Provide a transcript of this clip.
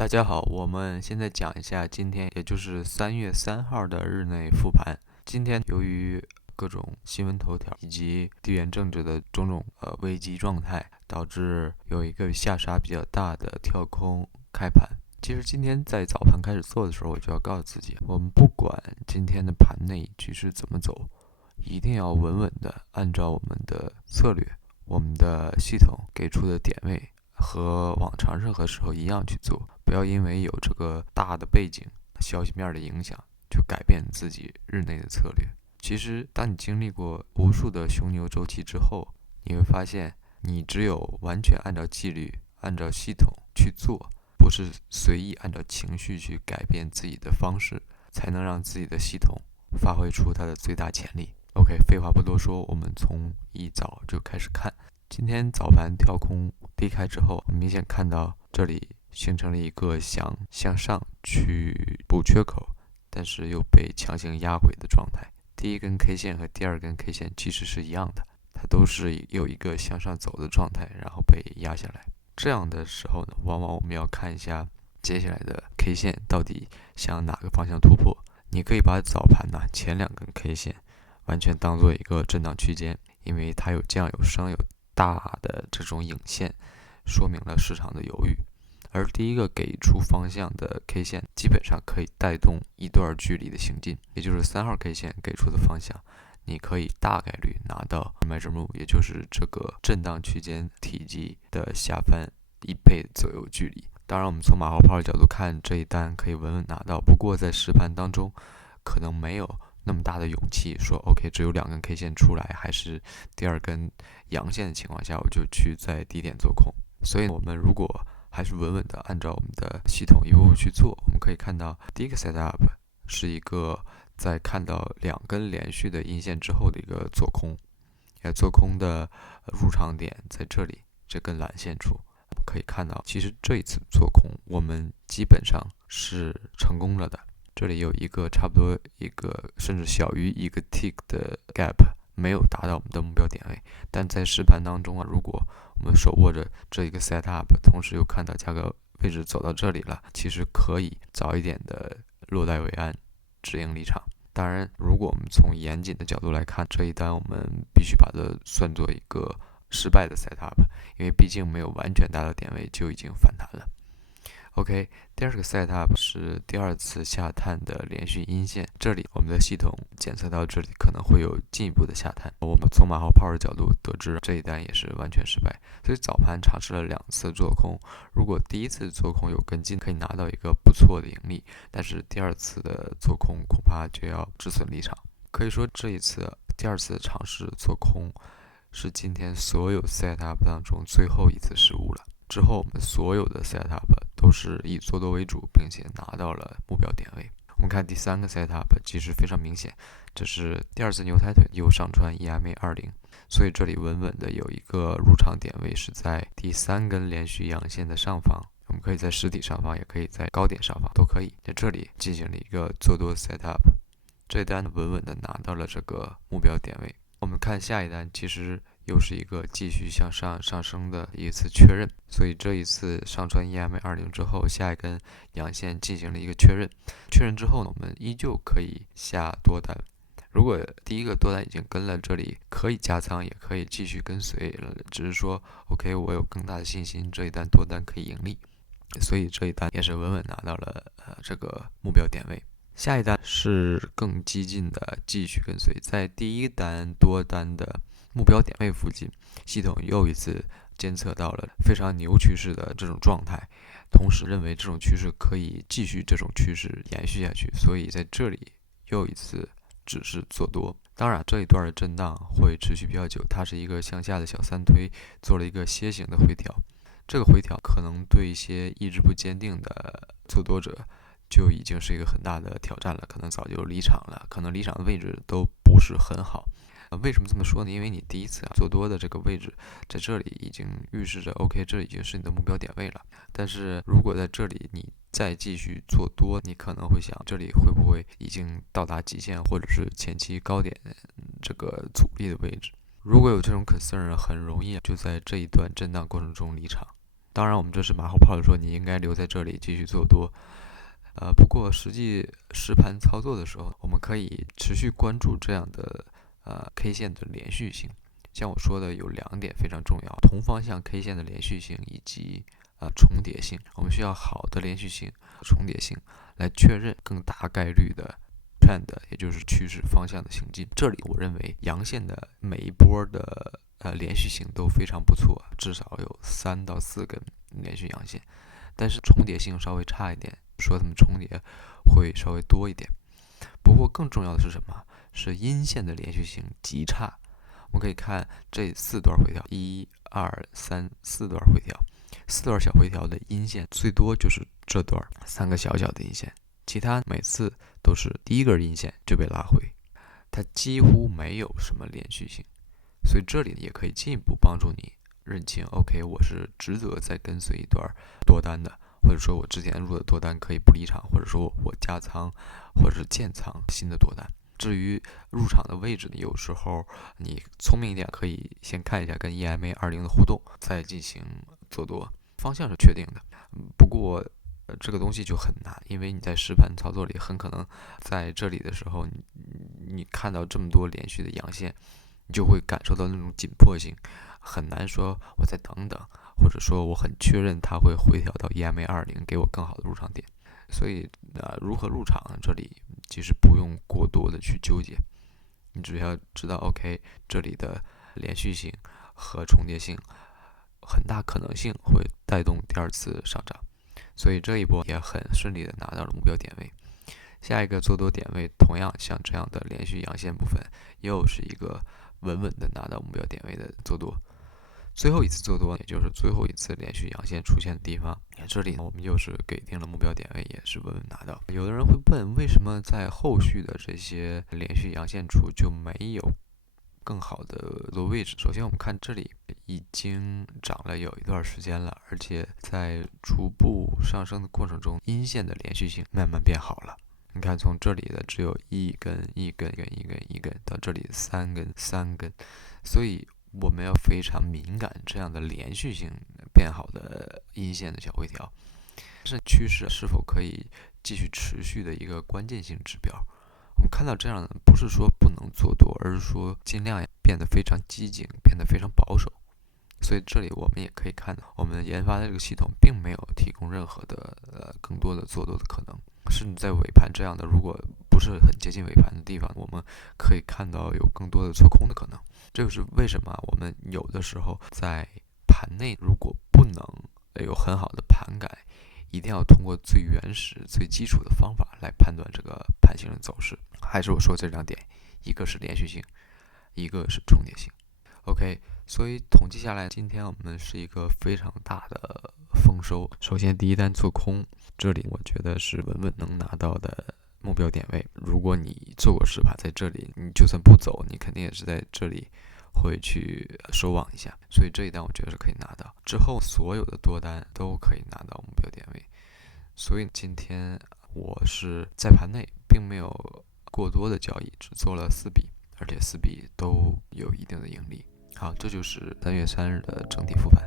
大家好，我们现在讲一下今天，也就是3月3号的日内复盘。今天由于各种新闻头条以及地缘政治的种种危机状态，导致有一个下杀比较大的跳空开盘。其实今天在早盘开始做的时候，我就要告诉自己，我们不管今天的盘内局势怎么走，一定要稳稳的按照我们的策略、我们的系统给出的点位和往常任何时候一样去做。不要因为有这个大的背景消息面的影响，就改变自己日内的策略。其实，当你经历过无数的熊牛周期之后，你会发现，你只有完全按照纪律、按照系统去做，不是随意按照情绪去改变自己的方式，才能让自己的系统发挥出它的最大潜力。OK， 废话不多说，我们从一早就开始看。今天早盘跳空低开之后，明显看到这里形成了一个想向上去补缺口，但是又被强行压回的状态。第一根 K 线和第二根 K 线其实是一样的，它都是有一个向上走的状态，然后被压下来。这样的时候呢，往往我们要看一下接下来的 K 线到底向哪个方向突破。你可以把早盘前两根 K 线完全当做一个震荡区间，因为它有降有升有大的这种影线，说明了市场的犹豫。而第一个给出方向的 K 线基本上可以带动一段距离的行进，也就是3号 K 线给出的方向，你可以大概率拿到 measure move， 也就是这个震荡区间体积的下翻1倍左右距离。当然，我们从马后炮的角度看，这一单可以稳稳拿到。不过在实盘当中，可能没有那么大的勇气说 OK， 只有2根 K 线出来，还是第二根阳线的情况下，我就去在低点做空。所以，我们如果还是稳稳的按照我们的系统一步步去做，我们可以看到第一个 setup 是一个在看到2根连续的阴线之后的一个做空，做空的入场点在这里这根蓝线处。我们可以看到，其实这一次做空我们基本上是成功了的。这里有一个差不多一个甚至小于1个 tick 的 gap， 没有达到我们的目标点位，但在实盘当中如果我们手握着这一个 setup， 同时又看到价格位置走到这里了，其实可以早一点的落袋为安，止盈离场。当然，如果我们从严谨的角度来看，这一单我们必须把它算作一个失败的 setup， 因为毕竟没有完全达到点位就已经反弹了。OK， 第二个 setup 是第二次下探的连续阴线，这里我们的系统检测到这里可能会有进一步的下探，我们从马后炮的角度得知这一单也是完全失败，所以早盘尝试了2次做空，如果第一次做空有跟进，可以拿到一个不错的盈利，但是第二次的做空恐怕就要止损离场。可以说这一次第二次尝试做空是今天所有 setup 当中最后一次失误了。之后我们所有的 setup 都是以做多为主，并且拿到了目标点位。我们看第3个 setup 其实非常明显，这是第二次牛抬腿又上穿 EMA20， 所以这里稳稳的有一个入场点位是在第3根连续阳线的上方，我们可以在实体上方，也可以在高点上方都可以，在这里进行了一个做多 setup， 这一单稳稳的拿到了这个目标点位。我们看下一单，其实又是一个继续向上上升的一次确认，所以这一次上穿 EMA20 之后，下一根阳线进行了一个确认。确认之后呢，我们依旧可以下多单。如果第一个多单已经跟了，这里可以加仓，也可以继续跟随了。只是说 OK， 我有更大的信心，这一单多单可以盈利，所以这一单也是稳稳拿到了这个目标点位。下一单是更激进的继续跟随，在第一单多单的目标点位附近，系统又一次监测到了非常牛趋势的这种状态，同时认为这种趋势可以继续这种趋势延续下去，所以在这里又一次只是做多。当然，这一段的震荡会持续比较久，它是一个向下的小三推，做了一个楔形的回调。这个回调可能对一些意志不坚定的做多者就已经是一个很大的挑战了，可能早就离场了，可能离场的位置都不是很好。为什么这么说呢？因为你第一次做多的这个位置在这里已经预示着 OK， 这已经是你的目标点位了。但是如果在这里你再继续做多，你可能会想这里会不会已经到达极限，或者是前期高点这个阻力的位置。如果有这种 concern， 很容易就在这一段震荡过程中离场。当然，我们这是马后炮的说你应该留在这里继续做多。不过实际实盘操作的时候，我们可以持续关注这样的K 线的连续性。像我说的有2点非常重要：同方向 K 线的连续性以及重叠性。我们需要好的连续性和重叠性来确认更大概率的 trend， 也就是趋势方向的行进。这里我认为阳线的每一波的连续性都非常不错，至少有3到4根连续阳线，但是重叠性稍微差一点，说它们重叠会稍微多一点。不过更重要的是什么？是阴线的连续性极差。我们可以看这4段回调，1、2、3、4段回调，4段小回调的阴线最多就是这段3个小小的阴线，其他每次都是第一根阴线就被拉回，它几乎没有什么连续性。所以这里也可以进一步帮助你认清 OK， 我是值得再跟随一段多单的，或者说我之前入的多单可以不离场，或者说我加仓或者是建仓新的多单。至于入场的位置呢，有时候你聪明一点，可以先看一下跟 EMA20 的互动，再进行做多。方向是确定的，不过这个东西就很难，因为你在实盘操作里很可能在这里的时候，你看到这么多连续的阳线，你就会感受到那种紧迫性，很难说我再等等，或者说我很确认它会回调到 EMA20 给我更好的入场点。所以如何入场这里其实不用过多的去纠结，你只要知道 OK 这里的连续性和重叠性很大可能性会带动第2次上涨，所以这一波也很顺利的拿到了目标点位。下一个做多点位同样像这样的连续阳线部分，又是一个稳稳的拿到目标点位的做多。最后一次做多，也就是最后一次连续阳线出现的地方，这里我们又是给定了目标点位，也是稳稳拿到。有的人会问，为什么在后续的这些连续阳线处就没有更好的做位置？首先我们看这里已经涨了有一段时间了，而且在逐步上升的过程中，阴线的连续性慢慢变好了。你看，从这里的只有一根一根一根，到这里3根3根，所以我们要非常敏感这样的连续性变好的阴线的小回调，是趋势是否可以继续持续的一个关键性指标。我们看到这样的，不是说不能做多，而是说尽量变得非常激进，变得非常保守。所以这里我们也可以看到，我们研发的这个系统并没有提供任何的更多的做多的可能，甚至在尾盘这样的如果不是很接近尾盘的地方，我们可以看到有更多的做空的可能。这就是为什么我们有的时候在盘内如果不能有很好的盘感，一定要通过最原始最基础的方法来判断这个盘形的走势。还是我说这2点，一个是连续性，一个是重叠性。OK， 所以统计下来，今天我们是一个非常大的丰收。首先第一单做空，这里我觉得是稳稳能拿到的目标点位。如果你做过实盘，在这里你就算不走，你肯定也是在这里会去收网一下，所以这一单我觉得是可以拿到。之后所有的多单都可以拿到目标点位，所以今天我是在盘内并没有过多的交易，只做了4笔，而且4笔都有一定的盈利。好，这就是3月3日的整体复盘。